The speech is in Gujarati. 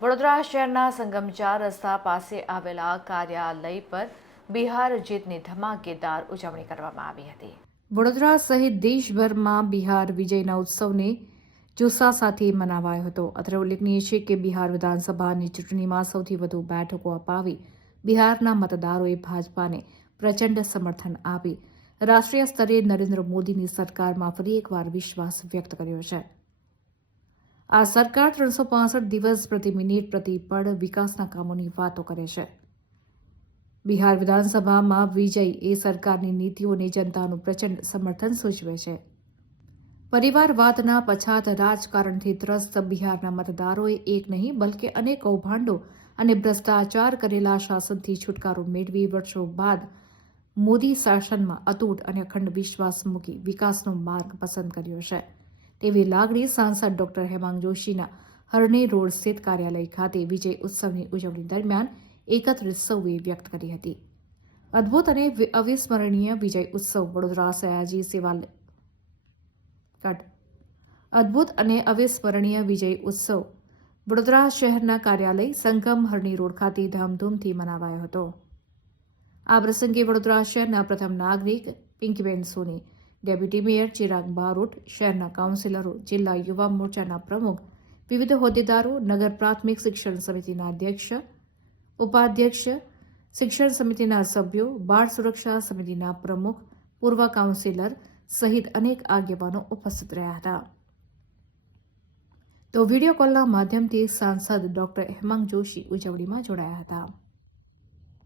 વડોદરા શહેરના સંગમચાર રસ્તા પાસે આવેલા કાર્યાલય પર બિહાર જીતની ધમાકેદાર ઉજવણી કરવામાં આવી હતી. વડોદરા સહિત દેશભરમાં બિહાર વિજયના ઉત્સવને જુસ્સા સાથે મનાવાયો હતો. અત્રે ઉલ્લેખનીય છે કે બિહાર વિધાનસભાની ચૂંટણીમાં સૌથી વધુ બેઠકો અપાવી બિહારના મતદારોએ ભાજપાને પ્રચંડ સમર્થન આપી. રાષ્ટ્રીય સ્તરે નરેન્દ્ર મોદીની સરકારમાં ફરી એકવાર વિશ્વાસ વ્યક્ત કર્યો છે. આ સરકાર ત્રણસો પાસઠ દિવસ પ્રતિ મિનિટ પ્રતિ પળ વિકાસના કામોની વાતો કરે છે. બિહાર વિધાનસભામાં વિજય એ સરકારની નીતિઓને જનતાનું પ્રચંડ સમર્થન સૂચવે છે. પરિવારવાદના પછાત રાજકારણથી ત્રસ્ત બિહારના મતદારોએ એક નહીં, બલકે અનેક કૌભાંડો અને ભ્રષ્ટાચાર કરેલા શાસનથી છુટકારો મેળવી વર્ષો બાદ મોદી શાસનમાં અતૂટ અને અખંડ વિશ્વાસ મૂકી વિકાસનો માર્ગ પસંદ કર્યો છે. તેવી લાગણી સાંસદ ડોક્ટર હેમાંગ જોશીના હરણી રોડ સ્થિત કાર્યાલય ખાતે વિજય ઉત્સવની ઉજવણી દરમિયાન એકત્રિત સૌએ વ્યક્ત કરી હતી. અદ્ભુત અને અવિસ્મરણીય વિજય ઉત્સવ વડોદરા સયાજી સેવા કટ. અદ્ભુત અને અવિસ્મરણીય વિજય ઉત્સવ વડોદરા શહેરના કાર્યાલય સંગમ હરણી રોડ ખાતે ધામધૂમથી મનાવાયો હતો. આ પ્રસંગે વડોદરા શહેરના પ્રથમ નાગરિક પિંકીબેન સોની ડેપ્યુટી મેયર ચિરાગ બારોટ, શહેરના કાઉન્સિલરો, જિલ્લા યુવા મોરચાના પ્રમુખ, વિવિધ હોદ્દેદારો, નગર પ્રાથમિક શિક્ષણ સમિતિના અધ્યક્ષ, ઉપાધ્યક્ષ, શિક્ષણ સમિતિના સભ્યો, બાળ સુરક્ષા સમિતિના પ્રમુખ, પૂર્વ કાઉન્સિલર સહિત અનેક આગેવાનો ઉપસ્થિત રહ્યા હતા. તો વીડિયો કોલના માધ્યમથી સાંસદ ડોક્ટર હેમાંગ જોશી ઉજવણીમાં જોડાયા હતા.